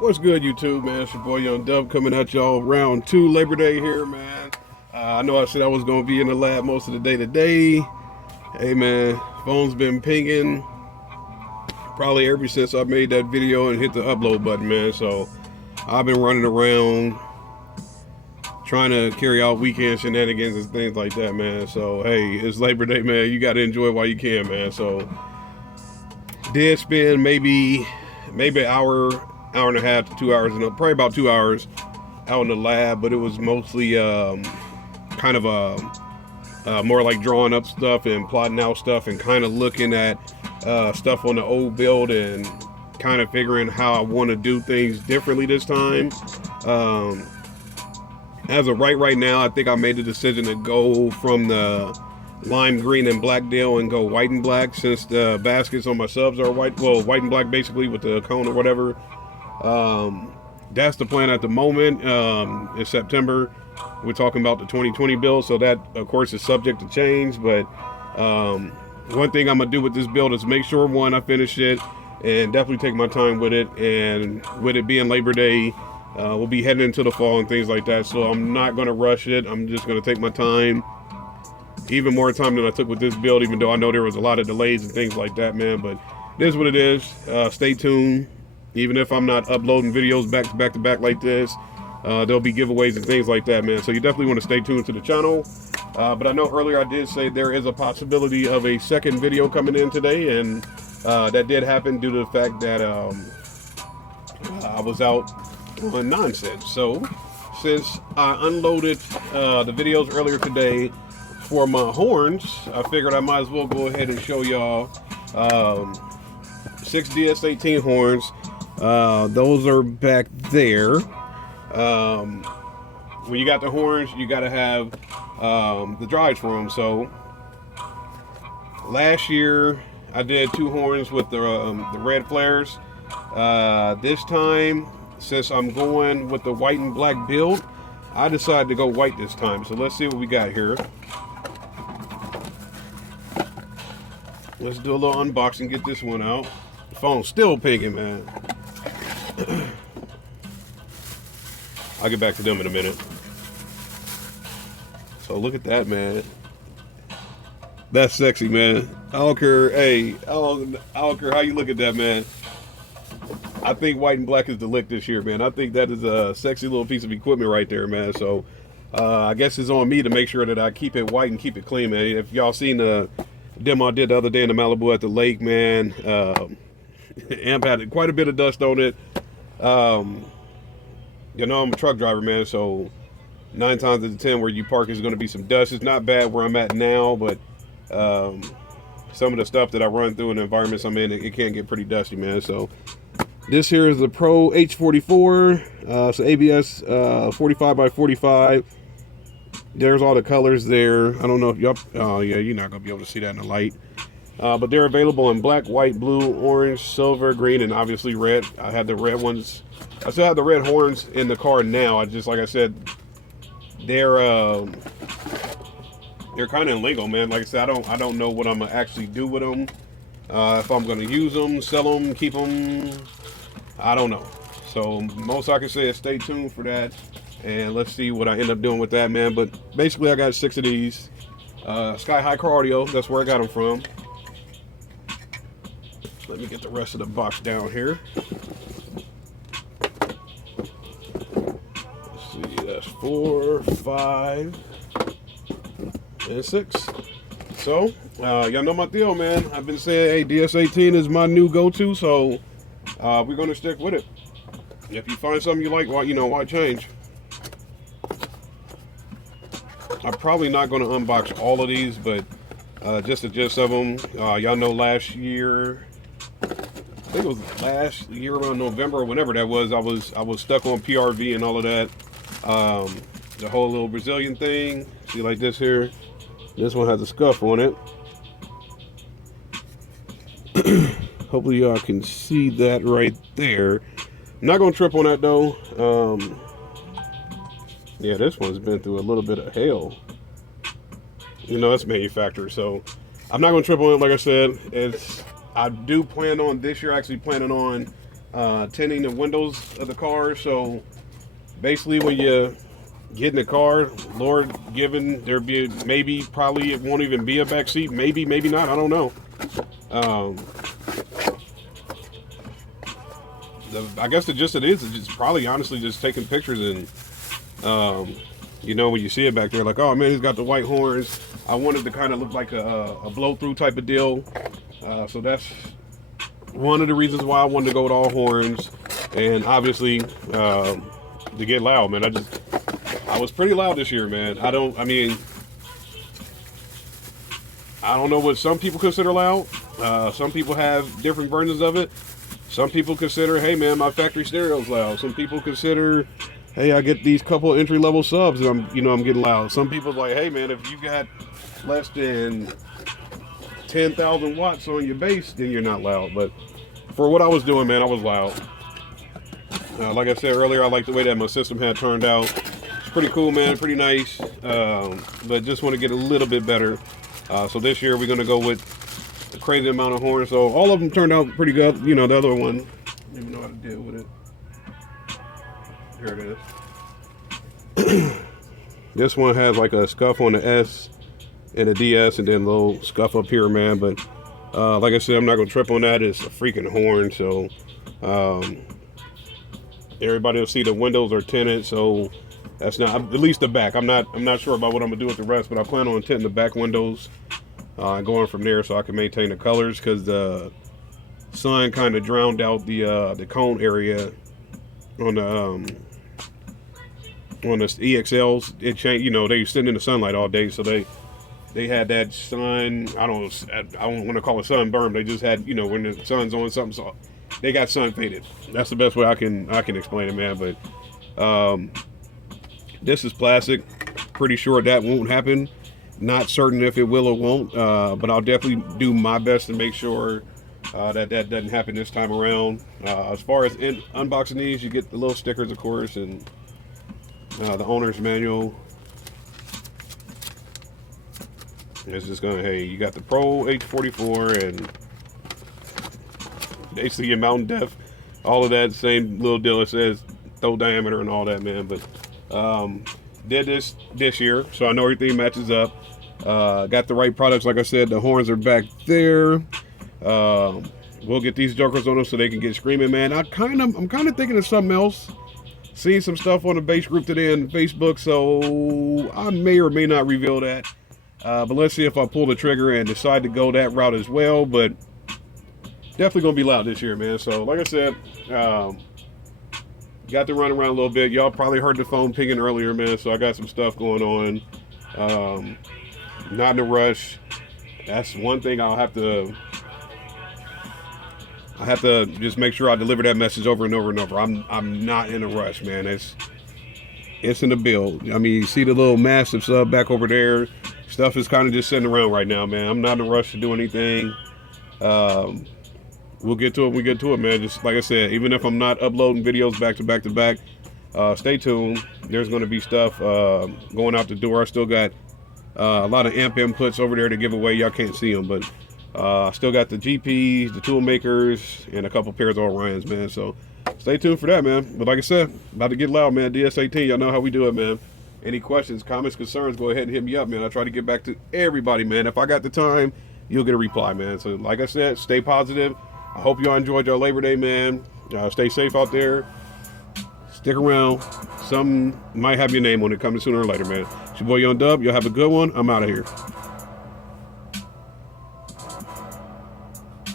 What's good, YouTube, man? It's your boy Young Dub coming at y'all round two Labor Day here, man. I know I said I was going to be in the lab most of the day today. Hey, man, phone's been pinging probably ever since I made that video and hit the upload button, man. So I've been running around trying to carry out weekend shenanigans and things like that, man. So, hey, it's Labor Day, man. You got to enjoy it while you can, man. So did spend maybe an hour and a half to 2 hours, and probably about 2 hours out in the lab, but it was mostly kind of more like drawing up stuff and plotting out stuff and kind of looking at stuff on the old build and kind of figuring how I want to do things differently this time. As of right now, I think I made the decision to go from the lime green and black deal and go white and black, since the baskets on my subs are white and black basically with the cone or whatever. That's the plan at the moment. In September we're talking about the 2020 build, so that of course is subject to change, but one thing I'm gonna do with this build is make sure, one, I finish it and definitely take my time with it, and with it being Labor Day, we'll be heading into the fall and things like that, so I'm not gonna rush it. I'm just gonna take my time, even more time than I took with this build, even though I know there was a lot of delays and things like that, man. But it is what it is. Stay tuned. Even if I'm not uploading videos back to back like this, there'll be giveaways and things like that, man. So you definitely want to stay tuned to the channel. But I know earlier I did say there is a possibility of a second video coming in today, and that did happen due to the fact that I was out on nonsense. So since I unloaded the videos earlier today for my horns, I figured I might as well go ahead and show y'all 6 DS18 horns. Those are back there. When you got the horns, you got to have the drives for them. So last year I did 2 horns with the red flares. This time, since I'm going with the white and black build, I decided to go white this time. So let's see what we got here. Let's do a little unboxing, get this one out. The phone's still pinging, man. I'll get back to them in a minute. So look at that, man. That's sexy, man. I don't care. Hey, I don't care how you look at that, man. I think white and black is the lick this year, man. I think that is a sexy little piece of equipment right there, man. So I guess it's on me to make sure that I keep it white and keep it clean, man. If y'all seen the demo I did the other day in the Malibu at the lake, man, amp had quite a bit of dust on it. You know, I'm a truck driver, man, so 9 times out of 10 where you park is going to be some dust. It's not bad where I'm at now, but some of the stuff that I run through in the environments I'm in, it can get pretty dusty, man. So this here is the Pro-H44. So ABS 45x45. There's all the colors there. I don't know if y'all, oh yeah, you're not gonna be able to see that in the light. But they're available in black, white, blue, orange, silver, green, and obviously red. I had the red ones. I still have the red horns in the car now. I just, like I said, they're kind of illegal, man. Like I said, I don't know what I'm gonna actually do with them. If I'm gonna use them, sell them, keep them, I don't know. So most I can say is stay tuned for that, and let's see what I end up doing with that, man. But basically, I got 6 of these. Sky High Car Audio. That's where I got them from. Let me get the rest of the box down here. Let's see, that's 4, 5, and 6. So, y'all know my deal, man. I've been saying, hey, DS18 is my new go-to, so we're gonna stick with it. If you find something you like, why change? I'm probably not gonna unbox all of these, but just the gist of them. Y'all know last year, I think it was last year around November or whenever that was, I was stuck on PRV and all of that. The whole little Brazilian thing. See, like this here. This one has a scuff on it. Hopefully y'all can see that right there. I'm not gonna trip on that though. Yeah, this one's been through a little bit of hell. You know, it's manufactured, so I'm not gonna trip on it. Like I said, I do plan on this year actually planning on tinting the windows of the car. So basically, when you get in the car, Lord given, there be maybe, probably it won't even be a back seat. Maybe, maybe not. I don't know. I guess the gist it is just probably honestly just taking pictures and you know, when you see it back there, like, oh man, he's got the white horns. I wanted to kind of look like a blow through type of deal. So that's one of the reasons why I wanted to go with all horns, and obviously to get loud, man. I was pretty loud this year, man. I don't know what some people consider loud. Some people have different versions of it. Some people consider, hey man, my factory stereo's loud. Some people consider, hey, I get these couple entry-level subs and I'm getting loud. Some people's like, hey man, if you got less than 10,000 watts on your bass, then you're not loud. But for what I was doing, man, I was loud. Like I said earlier, I like the way that my system had turned out. It's pretty cool, man, pretty nice. But just want to get a little bit better. So this year we're gonna go with a crazy amount of horns. So all of them turned out pretty good. You know, the other one, I don't even know how to deal with it. Here it is. This one has like a scuff on the S and a DS, and then a little scuff up here, man. But like I said, I'm not gonna trip on that. It's a freaking horn. So everybody will see the windows are tinted. So that's not, at least the back. I'm not sure about what I'm gonna do with the rest, but I plan on tinting the back windows. Going from there so I can maintain the colors, because the sun kind of drowned out the cone area on the EXLs. It changed, you know, they sitting in the sunlight all day, so they had that sun, I don't want to call it sunburn. They just had, you know, when the sun's on something, so they got sun faded. That's the best way I can explain it, man. But this is plastic. Pretty sure that won't happen. Not certain if it will or won't, but I'll definitely do my best to make sure that doesn't happen this time around. As far as unboxing these, you get the little stickers, of course, and the owner's manual. It's just gonna, hey, you got the Pro-H44 and basically your mountain depth, all of that same little deal. It says throw diameter and all that, man. But did this year, so I know everything matches up. Got the right products. Like I said, the horns are back there. We'll get these jokers on them so they can get screaming, man. I'm kind of thinking of something else. Seeing some stuff on the bass group today on Facebook, so I may or may not reveal that. But let's see if I pull the trigger and decide to go that route as well. But definitely gonna be loud this year, man. So like I said, got to run around a little bit. Y'all probably heard the phone pinging earlier, man. So I got some stuff going on. Not in a rush. That's one thing I have to just make sure I deliver that message over and over and over. I'm not in a rush, man. It's in the build. I mean, you see the little massive sub back over there. Stuff is kind of just sitting around right now, man. I'm not in a rush to do anything. We'll get to it when we get to it, man. Just like I said, even if I'm not uploading videos back to back to back, stay tuned. There's going to be stuff going out the door. I still got a lot of amp inputs over there to give away. Y'all can't see them, but I still got the GPs, the tool makers, and a couple pairs of Orions, man. So stay tuned for that, man. But like I said, about to get loud, man. DS18, y'all know how we do it, man. Any questions, comments, concerns, go ahead and hit me up, man. I try to get back to everybody, man. If I got the time, you'll get a reply, man. So like I said, stay positive. I hope y'all enjoyed your Labor Day, man. Stay safe out there. Stick around. Something might have your name on it coming sooner or later, man. It's your boy Young Dub. Y'all have a good one. I'm out of here.